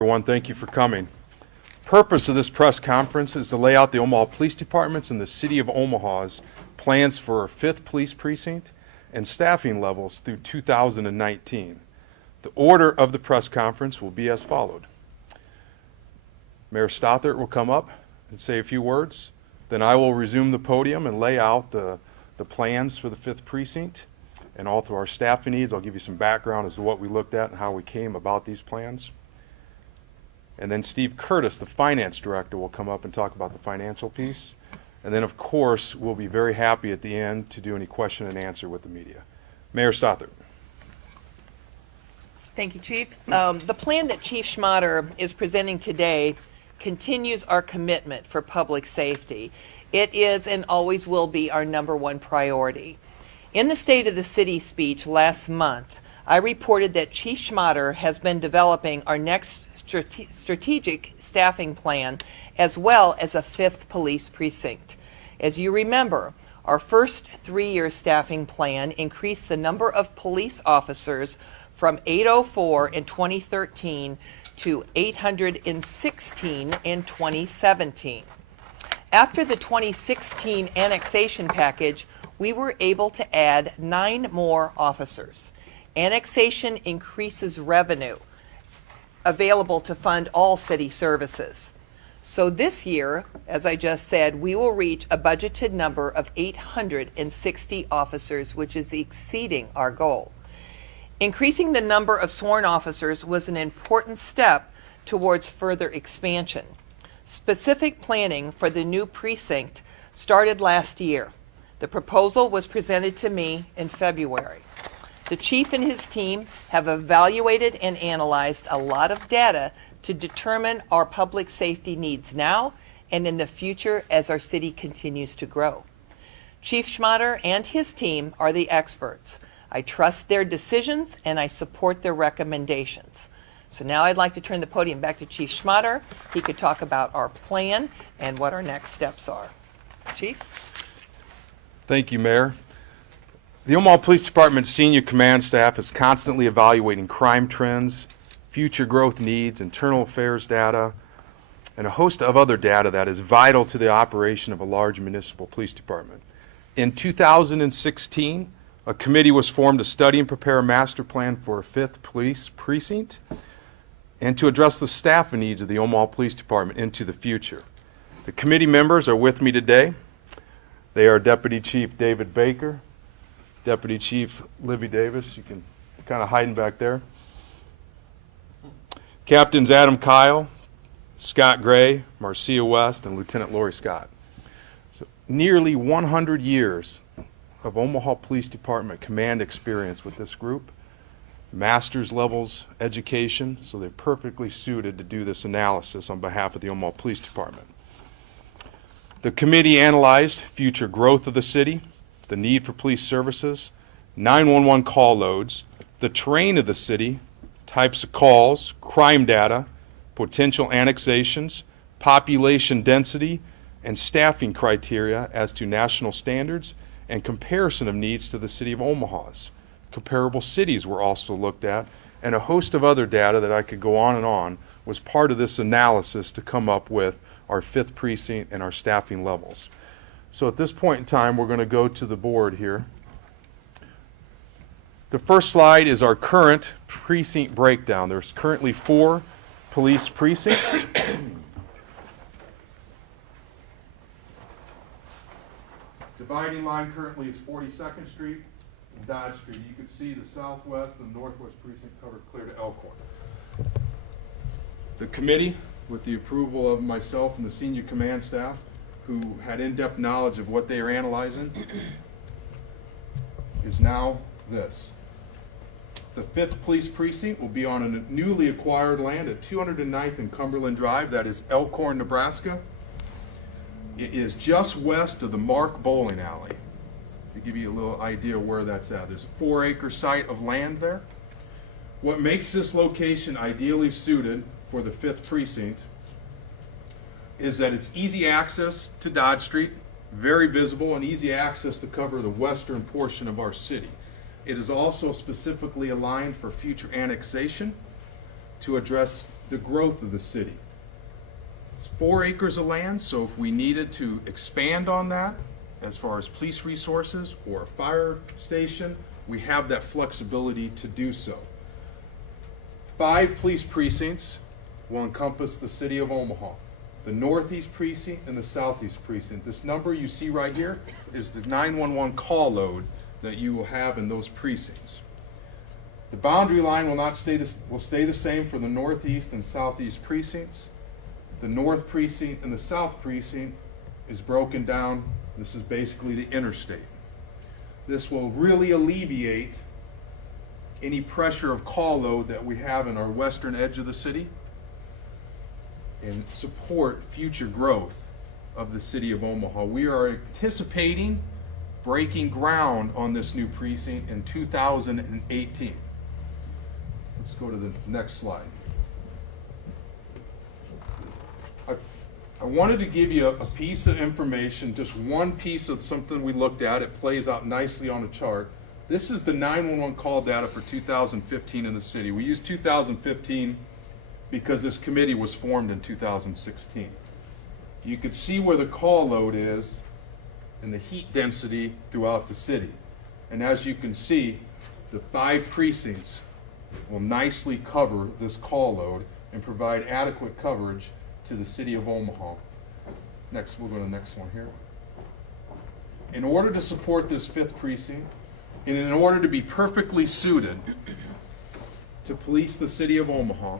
Everyone, thank you for coming. Purpose of this press conference is to lay out the Omaha Police Department's and the City of Omaha's plans for our 5th police precinct and staffing levels through 2019. The order of the press conference will be as followed. Mayor Stothert will come up and say a few words. Then I will resume the podium and lay out the plans for the 5th precinct and all through our staffing needs. I'll give you some background as to what we looked at and how we came about these plans. And then Steve Curtis, the finance director, will come up and talk about the financial piece. And then, of course, we'll be very happy at the end to do any question and answer with the media. Mayor Stothert. Thank you, Chief. The plan that Chief Schmatter is presenting today continues our commitment for public safety. It is and always will be our #1 priority. In the State of the City speech last month, I reported that Chief Schmatter has been developing our next strategic staffing plan as well as a 5th police precinct. As you remember, our first 3-year staffing plan increased the number of police officers from 804 in 2013 to 816 in 2017. After the 2016 annexation package, we were able to add 9 more officers. Annexation increases revenue available to fund all city services. So this year, as I just said, we will reach a budgeted number of 860 officers, which is exceeding our goal. Increasing the number of sworn officers was an important step towards further expansion. Specific planning for the new precinct started last year. The proposal was presented to me in February. The chief and his team have evaluated and analyzed a lot of data to determine our public safety needs now and in the future as our city continues to grow. Chief Schmatter and his team are the experts. I trust their decisions and I support their recommendations. So now I'd like to turn the podium back to Chief Schmatter. He could talk about our plan and what our next steps are. Chief? Thank you, Mayor. The Omaha Police Department senior command staff is constantly evaluating crime trends, future growth needs, internal affairs data, and a host of other data that is vital to the operation of a large municipal police department. In 2016, a committee was formed to study and prepare a master plan for a 5th police precinct and to address the staffing needs of the Omaha Police Department into the future. The committee members are with me today. They are Deputy Chief David Baker, Deputy Chief Libby Davis, you can kind of hiding back there. Captains Adam Kyle, Scott Gray, Marcia West, and Lieutenant Lori Scott. So nearly 100 years of Omaha Police Department command experience with this group, master's levels education, so they're perfectly suited to do this analysis on behalf of the Omaha Police Department. The committee analyzed future growth of the city, the need for police services, 911 call loads, the terrain of the city, types of calls, crime data, potential annexations, population density, and staffing criteria as to national standards and comparison of needs to the city of Omaha's. Comparable cities were also looked at, and a host of other data that I could go on and on was part of this analysis to come up with our 5th precinct and our staffing levels. So at this point in time, we're going to go to the board here. The first slide is our current precinct breakdown. There's currently 4 police precincts. Dividing line currently is 42nd Street and Dodge Street. You can see the southwest and northwest precinct covered clear to Elkhorn. The committee, with the approval of myself and the senior command staff, who had in-depth knowledge of what they are analyzing, is now this. The 5th police precinct will be on a newly acquired land at 209th and Cumberland Drive. That is Elkhorn, Nebraska. It is just west of the Mark Bowling Alley. To give you a little idea of where that's at. There's a 4-acre site of land there. What makes this location ideally suited for the 5th precinct is that it's easy access to Dodge Street, very visible, and easy access to cover the western portion of our city. It is also specifically aligned for future annexation to address the growth of the city. It's 4 acres of land, so if we needed to expand on that, as far as police resources or a fire station, we have that flexibility to do so. 5 police precincts will encompass the city of Omaha. The northeast precinct and the southeast precinct. This number you see right here is the 911 call load that you will have in those precincts. The boundary line will stay the same for the northeast and southeast precincts. The north precinct and the south precinct is broken down. This is basically the interstate. This will really alleviate any pressure of call load that we have in our western edge of the city and support future growth of the city of Omaha. We are anticipating breaking ground on this new precinct in 2018. Let's go to the next slide. I wanted to give you a piece of information, just one piece of something we looked at. It plays out nicely on a chart. This is the 911 call data for 2015 in the city. We used 2015 because this committee was formed in 2016. You could see where the call load is and the heat density throughout the city. And as you can see, the 5 precincts will nicely cover this call load and provide adequate coverage to the city of Omaha. Next, we'll go to the next one here. In order to support this 5th precinct, and in order to be perfectly suited to police the city of Omaha,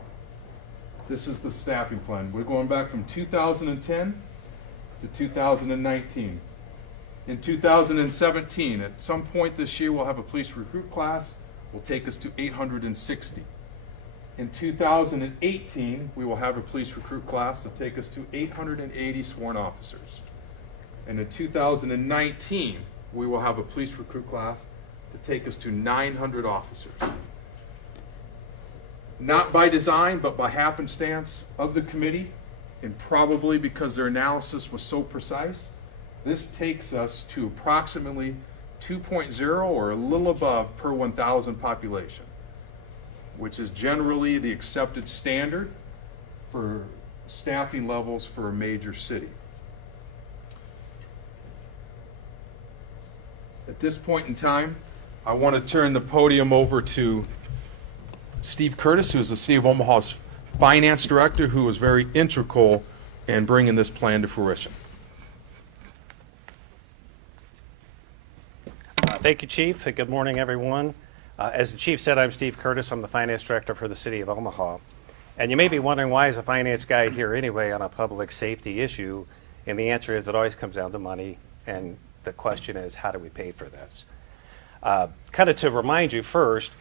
this is the staffing plan. We're going back from 2010 to 2019. In 2017, at some point this year, we'll have a police recruit class. Will take us to 860. In 2018, we will have a police recruit class that take us to 880 sworn officers. And in 2019, we will have a police recruit class to take us to 900 officers. Not by design, but by happenstance of the committee, and probably because their analysis was so precise, this takes us to approximately 2.0 or a little above per 1,000 population, which is generally the accepted standard for staffing levels for a major city. At this point in time, I want to turn the podium over to Steve Curtis, who is the City of Omaha's Finance Director, who was very integral in bringing this plan to fruition. Thank you, Chief, and good morning, everyone. As the Chief said, I'm Steve Curtis. I'm the Finance Director for the City of Omaha. And you may be wondering, why is a finance guy here anyway on a public safety issue? And the answer is it always comes down to money, and the question is, how do we pay for this? Kind of to remind you first,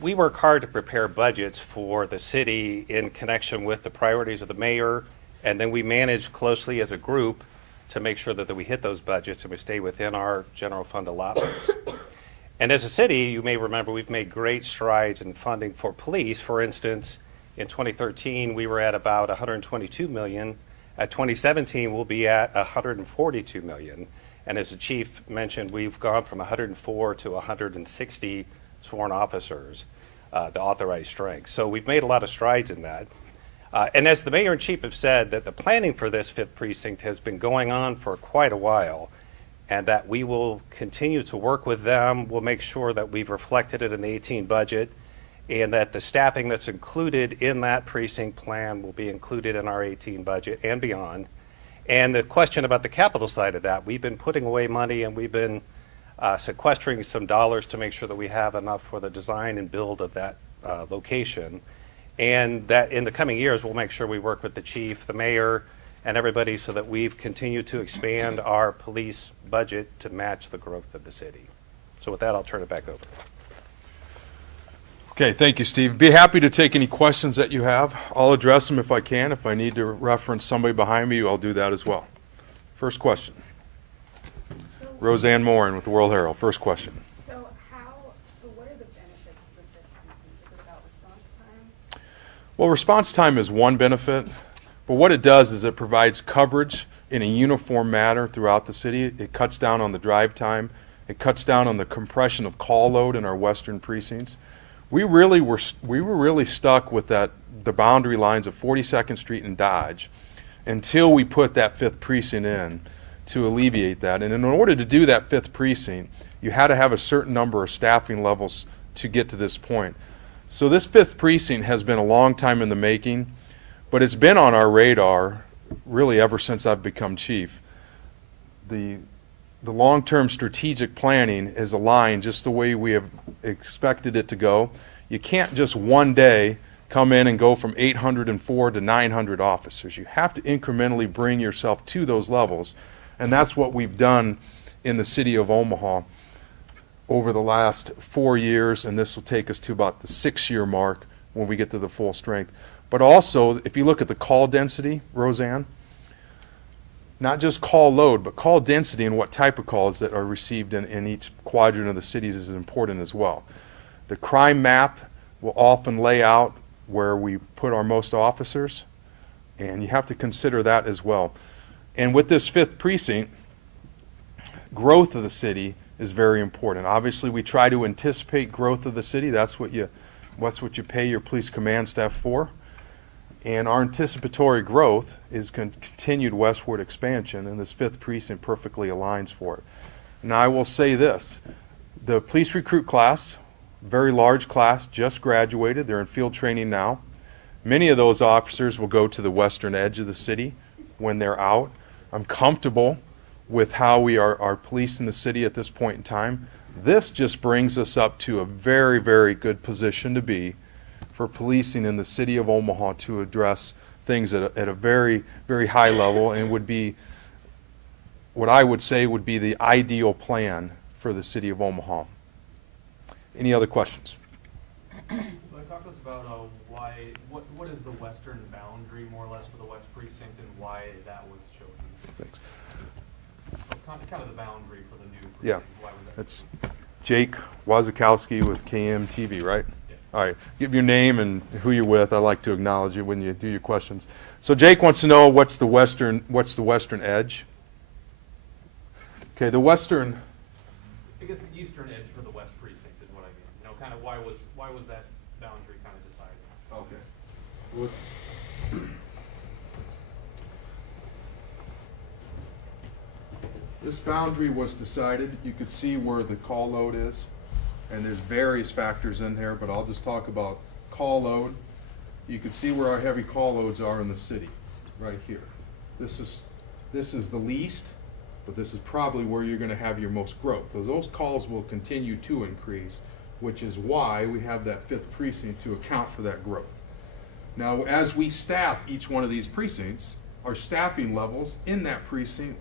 we work hard to prepare budgets for the city in connection with the priorities of the mayor, and then we manage closely as a group to make sure that we hit those budgets and we stay within our general fund allotments. And as a city, you may remember we've made great strides in funding for police. For instance, in 2013, we were at about $122 million. At 2017, we'll be at $142 million. And as the chief mentioned, we've gone from 104 to 160 sworn officers, the authorized strength. So we've made a lot of strides in that. And as the mayor and chief have said, that the planning for this 5th precinct has been going on for quite a while, and that we will continue to work with them. We'll make sure that we've reflected it in the 18 budget, and that the staffing that's included in that precinct plan will be included in our 18 budget and beyond. And the question about the capital side of that, we've been putting away money and we've been sequestering some dollars to make sure that we have enough for the design and build of that location. And that in the coming years, we'll make sure we work with the chief, the mayor, and everybody so that we've continued to expand our police budget to match the growth of the city. So with that, I'll turn it back over. Okay, thank you, Steve. Be happy to take any questions that you have. I'll address them if I can. If I need to reference somebody behind me, I'll do that as well. First question. Roseanne Morin with the World Herald. First question. So what are the benefits of the 5th precinct? Is it about response time? Well, response time is one benefit, but what it does is it provides coverage in a uniform manner throughout the city. It cuts down on the drive time. It cuts down on the compression of call load in our western precincts. We were really stuck with that the boundary lines of 42nd Street and Dodge until we put that 5th precinct in to alleviate that. And in order to do that 5th precinct, you had to have a certain number of staffing levels to get to this point. So this 5th precinct has been a long time in the making, but it's been on our radar really ever since I've become chief. The long-term strategic planning is aligned just the way we have expected it to go. You can't just one day come in and go from 804 to 900 officers. You have to incrementally bring yourself to those levels, and that's what we've done in the city of Omaha over the last 4 years, and this will take us to about the 6-year mark when we get to the full strength. But also, if you look at the call density, Roseanne, not just call load, but call density and what type of calls that are received in each quadrant of the cities is important as well. The crime map will often lay out where we put our most officers, and you have to consider that as well. And with this 5th precinct, growth of the city is very important. Obviously, we try to anticipate growth of the city. That's what you pay your police command staff for. And our anticipatory growth is continued westward expansion, and this 5th precinct perfectly aligns for it. Now, I will say this. The police recruit class, very large class, just graduated. They're in field training now. Many of those officers will go to the western edge of the city when they're out. I'm comfortable with how we are policing the city at this point in time. This just brings us up to a very, very good position to be for policing in the city of Omaha to address things at a very, very high level, and would be what I would say would be the ideal plan for the city of Omaha. Any other questions? Talk to us about what is the western boundary, more or less, for the West Precinct, and why that was chosen? Thanks. So kind of the boundary for the new precinct. Yeah, Why was that? that's Jake Wazakowski with KMTV, right? Yeah. All right, give your name and who you're with. I like to acknowledge you when you do your questions. So Jake wants to know what's the western edge? Okay, the western. I guess the eastern edge for the West Precinct is what I mean. You know, kind of why was that boundary kind of decided? Okay. Well, this boundary was decided. You could see where the call load is, and there's various factors in there, but I'll just talk about call load. You can see where our heavy call loads are in the city, right here. This is the least, but this is probably where you're going to have your most growth. Those calls will continue to increase, which is why we have that 5th precinct to account for that growth. Now, as we staff each one of these precincts, our staffing levels in that precinct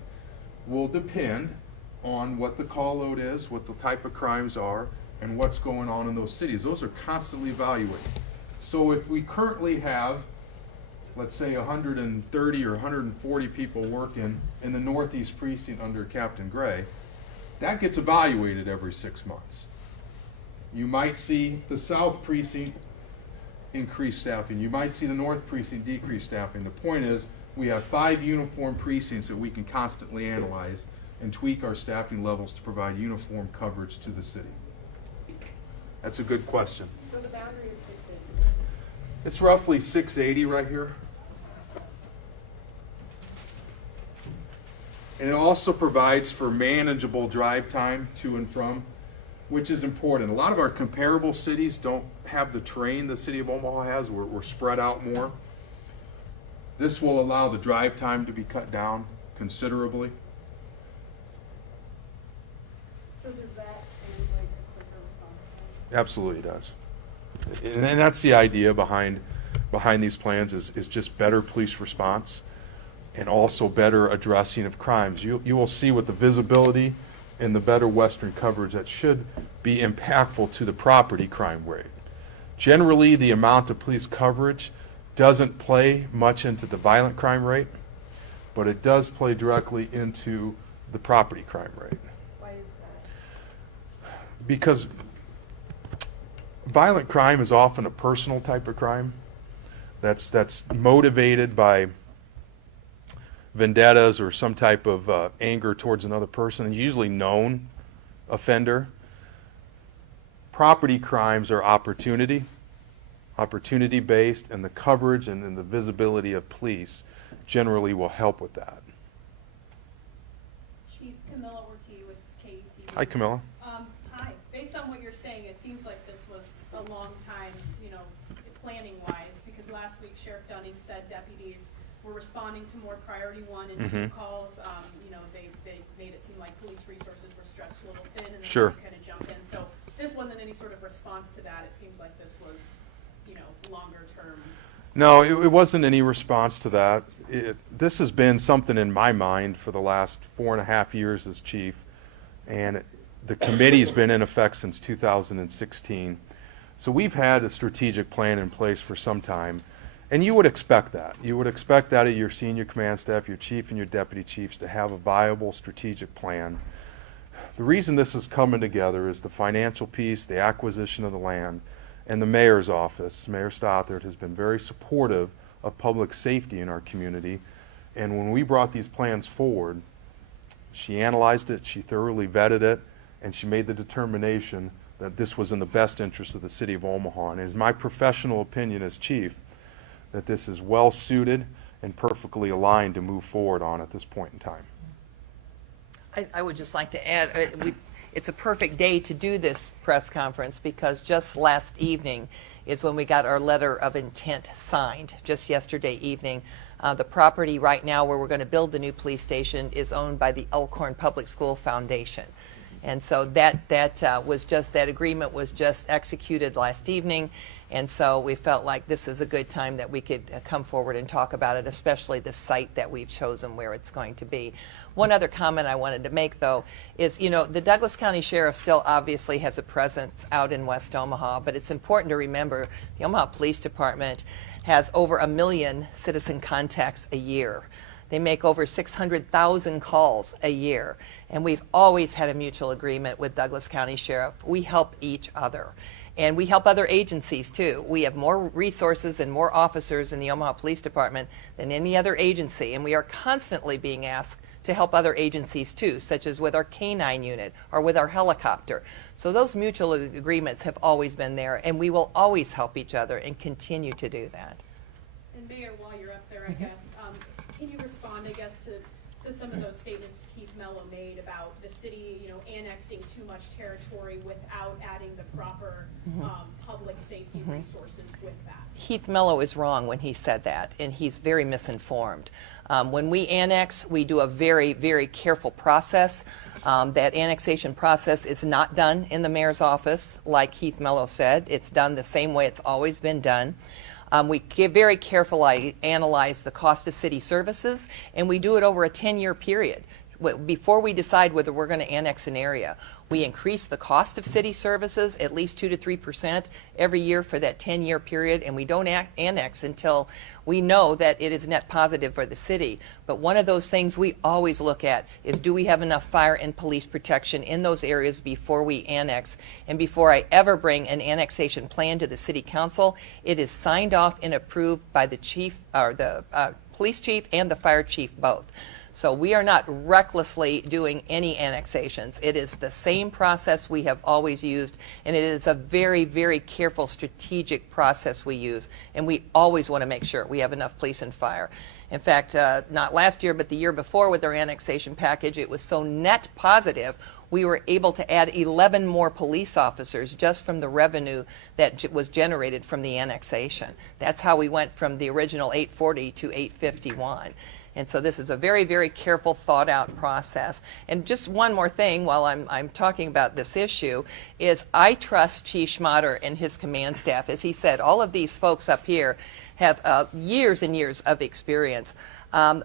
will depend on what the call load is, what the type of crimes are, and what's going on in those cities. Those are constantly evaluated. So if we currently have, let's say, 130 or 140 people working in the Northeast precinct under Captain Gray, that gets evaluated every 6 months. You might see the South precinct increase staffing. You might see the North precinct decrease staffing. The point is, we have 5 uniform precincts that we can constantly analyze and tweak our staffing levels to provide uniform coverage to the city. That's a good question. So the boundary is 680. It's roughly 680 right here. And it also provides for manageable drive time to and from, which is important. A lot of our comparable cities don't have the terrain the city of Omaha has. We're spread out more. This will allow the drive time to be cut down considerably. So does that translate to quicker response time? Absolutely it does. And that's the idea behind these plans is just better police response and also better addressing of crimes. You will see with the visibility and the better western coverage that should be impactful to the property crime rate. Generally, the amount of police coverage doesn't play much into the violent crime rate, but it does play directly into the property crime rate. Why is that? Because violent crime is often a personal type of crime that's motivated by vendettas or some type of anger towards another person, and usually known offender. Property crimes are opportunity. opportunity-based, and the coverage and the visibility of police generally will help with that. Chief Camilla Ortiz with KMTV. Hi, Camilla. Hi. Based on what you're saying, it seems like this was a long time, planning-wise, because last week Sheriff Dunning said deputies were responding to more priority 1 and 2 calls. They made it seem like police resources were stretched a little thin, and then Sure. kind of jumped in. So this wasn't any sort of response to that. It seems like this was, longer term. No, it wasn't any response to that. This has been something in my mind for the last 4.5 years as chief, and the committee's been in effect since 2016. So we've had a strategic plan in place for some time, and you would expect that. You would expect that of your senior command staff, your chief and your deputy chiefs, to have a viable strategic plan. The reason this is coming together is the financial piece, the acquisition of the land, and the mayor's office. Mayor Stothert has been very supportive of public safety in our community, and when we brought these plans forward, she analyzed it, she thoroughly vetted it, and she made the determination that this was in the best interest of the city of Omaha. And it is my professional opinion as chief that this is well suited and perfectly aligned to move forward on at this point in time. I would just like to add, it's a perfect day to do this press conference because just last evening is when we got our letter of intent signed, just yesterday evening. The property right now where we're going to build the new police station is owned by the Elkhorn Public School Foundation. And so that agreement was just executed last evening. And so we felt like this is a good time that we could come forward and talk about it, especially the site that we've chosen where it's going to be. One other comment I wanted to make, though, is, the Douglas County Sheriff still obviously has a presence out in West Omaha, but it's important to remember the Omaha Police Department has over 1 million citizen contacts a year. They make over 600,000 calls a year, and we've always had a mutual agreement with Douglas County Sheriff. We help each other. And we help other agencies too. We have more resources and more officers in the Omaha Police Department than any other agency, and we are constantly being asked to help other agencies too, such as with our K-9 unit or with our helicopter. So those mutual agreements have always been there, and we will always help each other and continue to do that. And Mayor, while you're up there, I guess, can you respond, to some of those statements Heath Mello made about the city, annexing too much territory without adding the proper public safety resources with that? Heath Mello is wrong when he said that, and he's very misinformed. When we annex, we do a very, very careful process. That annexation process is not done in the mayor's office, like Heath Mello said. It's done the same way it's always been done. We very carefully analyze the cost of city services, and we do it over a 10-year period. Before we decide whether we're going to annex an area, we increase the cost of city services at least 2 to 3% every year for that 10-year period, and we don't annex until we know that it is net positive for the city. But one of those things we always look at is, do we have enough fire and police protection in those areas before we annex? And before I ever bring an annexation plan to the city council, it is signed off and approved by the chief, or the police chief and the fire chief both. So we are not recklessly doing any annexations. It is the same process we have always used, and it is a very, very careful strategic process we use, and we always want to make sure we have enough police and fire. In fact, not last year, but the year before with our annexation package, it was so net positive, we were able to add 11 more police officers just from the revenue that was generated from the annexation. That's how we went from the original 840 to 851. And so this is a very, very careful, thought-out process. And just one more thing while I'm talking about this issue is I trust Chief Schmatter and his command staff. As he said, all of these folks up here have years and years of experience.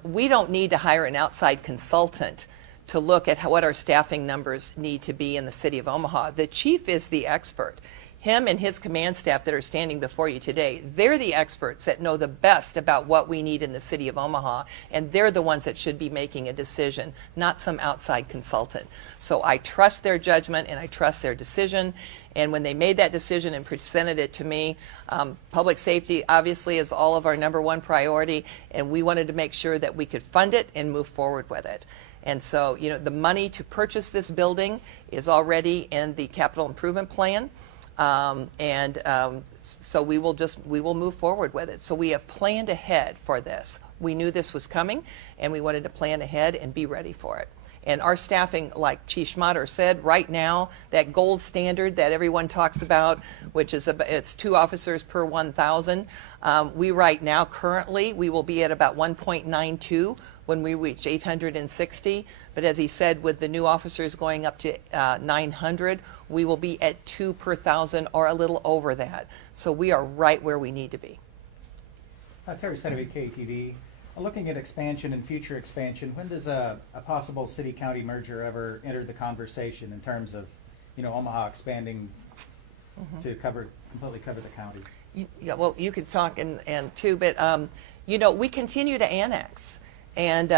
We don't need to hire an outside consultant to look at what our staffing numbers need to be in the city of Omaha. The chief is the expert. Him and his command staff that are standing before you today, they're the experts that know the best about what we need in the city of Omaha, and they're the ones that should be making a decision, not some outside consultant. So I trust their judgment and I trust their decision, and when they made that decision and presented it to me, public safety obviously is all of our #1 priority, and we wanted to make sure that we could fund it and move forward with it. And so, the money to purchase this building is already in the capital improvement plan. So we will move forward with it. So we have planned ahead for this. We knew this was coming, and we wanted to plan ahead and be ready for it. And our staffing, like Chief Schmatter said, right now, that gold standard that everyone talks about, which is it's 2 officers per 1,000, we right now currently, we will be at about 1.92 when we reach 860. But as he said, with the new officers going up to 900, we will be at 2 per 1,000 or a little over that. So we are right where we need to be. Terry Senovy, KTV. Looking at expansion and future expansion, when does a possible city-county merger ever enter the conversation in terms of, Omaha expanding to completely cover the county? Yeah, well, you could talk and too, but we continue to annex. And,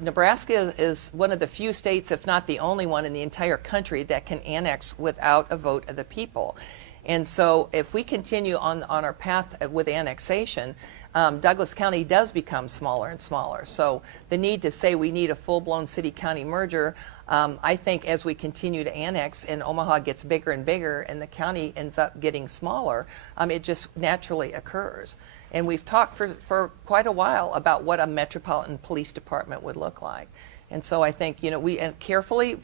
Nebraska is one of the few states, if not the only one in the entire country, that can annex without a vote of the people. And so if we continue on our path with annexation, Douglas County does become smaller and smaller. So the need to say we need a full-blown city-county merger, I think as we continue to annex and Omaha gets bigger and bigger and the county ends up getting smaller, it just naturally occurs. And we've talked for quite a while about what a metropolitan police department would look like. And so I think, we carefully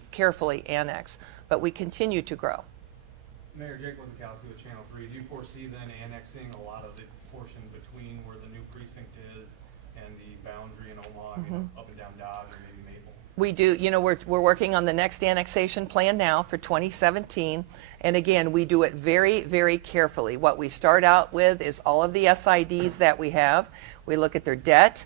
annex, but we continue to grow. Mayor Jake Wazakowski with Channel 3, do you foresee then annexing a lot of the portion between where the new precinct is and the boundary in Omaha, up and down Dodge and maybe Maple? We do, we're working on the next annexation plan now for 2017. And again, we do it very, very carefully. What we start out with is all of the SIDs that we have. We look at their debt,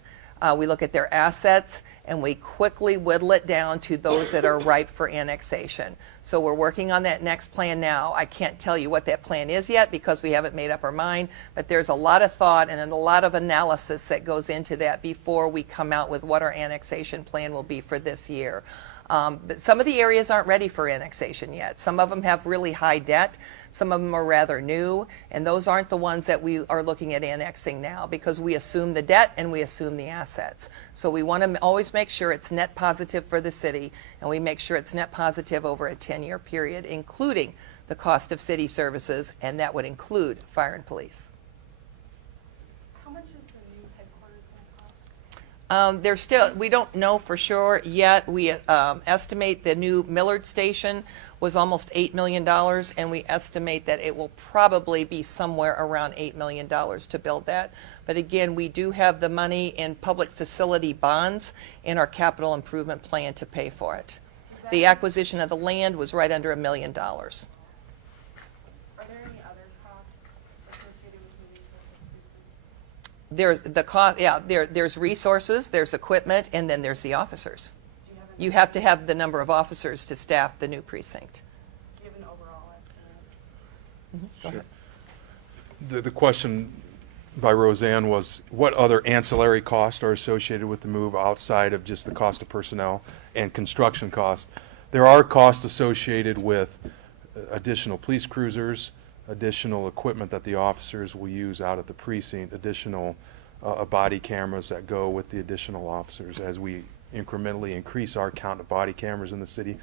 we look at their assets, and we quickly whittle it down to those that are ripe for annexation. So we're working on that next plan now. I can't tell you what that plan is yet because we haven't made up our mind, but there's a lot of thought and a lot of analysis that goes into that before we come out with what our annexation plan will be for this year. But some of the areas aren't ready for annexation yet. Some of them have really high debt. Some of them are rather new, and those aren't the ones that we are looking at annexing now because we assume the debt and we assume the assets. So we want to always make sure it's net positive for the city, and we make sure it's net positive over a 10-year period, including the cost of city services, and that would include fire and police. How much is the new headquarters going to cost? We don't know for sure yet. We estimate the new Millard station was almost $8 million, and we estimate that it will probably be somewhere around $8 million to build that. But again, we do have the money in public facility bonds in our capital improvement plan to pay for it. The acquisition of the land was right under $1 million. Are there any other costs associated with moving to the precinct? There's the cost, there's resources, there's equipment, and then there's the officers. Do you have You have to have the number of officers to staff the new precinct. do you have an overall estimate? Go ahead. The question by Roseanne was, what other ancillary costs are associated with the move outside of just the cost of personnel and construction costs? There are costs associated with additional police cruisers, additional equipment that the officers will use out at the precinct, additional body cameras that go with the additional officers as we incrementally increase our count of body cameras in the city.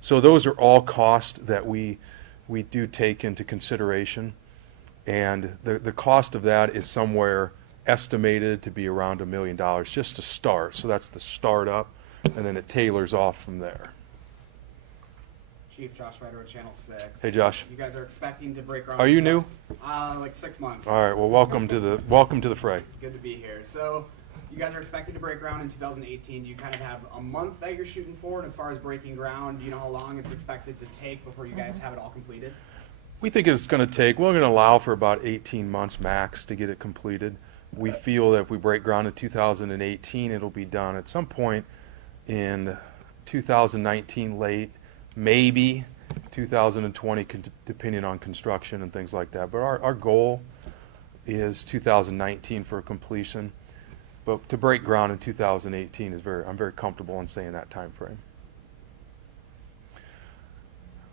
So those are all costs that we do take into consideration. And the cost of that is somewhere estimated to be around $1 million just to start. So that's the startup, and then it tailors off from there. Chief Josh Ryder with Channel 6. Hey, Josh. You guys are expecting to break ground. Are you new? Like 6 months. All right. Well, welcome to the fray. Good to be here. So, you guys are expecting to break ground in 2018. You kind of have a month that you're shooting for, and as far as breaking ground, do you know how long it's expected to take before you guys have it all completed? We think it's going to take, we're going to allow for about 18 months max to get it completed. We feel that if we break ground in 2018, it'll be done at some point in 2019 late, maybe 2020, depending on construction and things like that. But our goal is 2019 for completion. But to break ground in 2018 is I'm very comfortable in saying that time frame.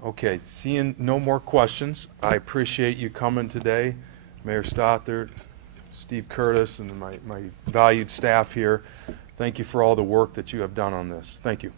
Okay, seeing no more questions, I appreciate you coming today. Mayor Stothert, Steve Curtis, and my valued staff here. Thank you for all the work that you have done on this. Thank you.